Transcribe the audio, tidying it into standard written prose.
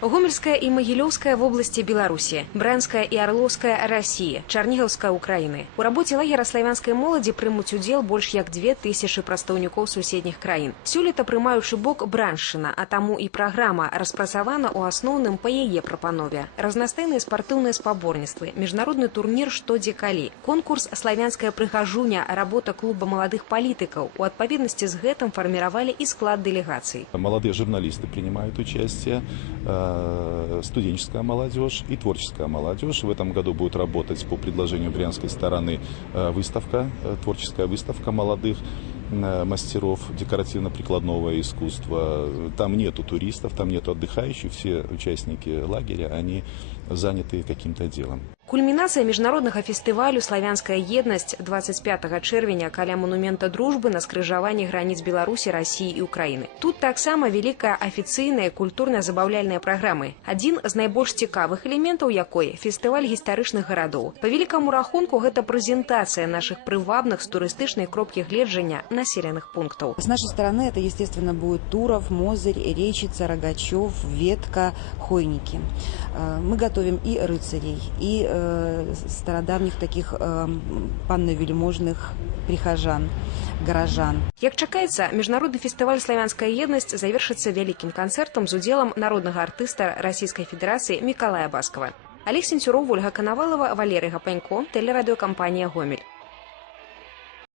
Гомельская и Могилевская в области Беларуси, Брянская и Орловская России, Черниговская Украины. У работе лагера славянской молоді прымуць удзел больш як 2000 прадстаўнікоў суседніх краін. Сёлета прымаючы бок Браншчына, а таму і праграма распрацавана ў асноўным па яе прапанове. Разнастайныя спартыўныя спаборніцтвы, міжнародны турнір «Што дзе калі», конкурс «Славянская прыгажуня», работа клуба маладых палітыкаў. У адпаведнасці з гэтым фарміравалі і склад дэлегацый. Молодые журналисты принимают участие, студенческая молодежь и творческая молодежь. В этом году будет работать по предложению брянской стороны выставка, творческая выставка молодых мастеров декоративно-прикладного искусства. Там нету туристов, там нету отдыхающих, все участники лагеря, они заняты каким-то делом. Кульмінацыя міжнароднага фестывалю «Славянская еднасць» 25 чэрвеня каля манумента дружбы на скрыжаванні граніц Беларусі, России и Украины. Тут таксама вялікая афіцыйная культурна-забаўляльная праграмы. Адзін з найбольш цікавых элементаў якой – фестываль гістарычных гарадоў. Па великаму рахунку гэта прэзентацыя наших прывабных з турыстычнай кропкі гледжання населенных пунктов. С нашей стороны это, естественно, будет Туров, Мозырь, Речица, Рогачев, Ветка, Хойники. Мы готовим и рыцарей, и стародавних таких панно-вельможных прихожан, горожан. Як чакаецца, міжнародны фестываль «Славянская еднасць» завершыцца вялікім канцэртам з удзелам народнага артыста Российской Федерации Миколая Баскова. Олег Сенцюров, Ольга Коновалова, Валерий Гапанько, телерадиокомпания «Гомель».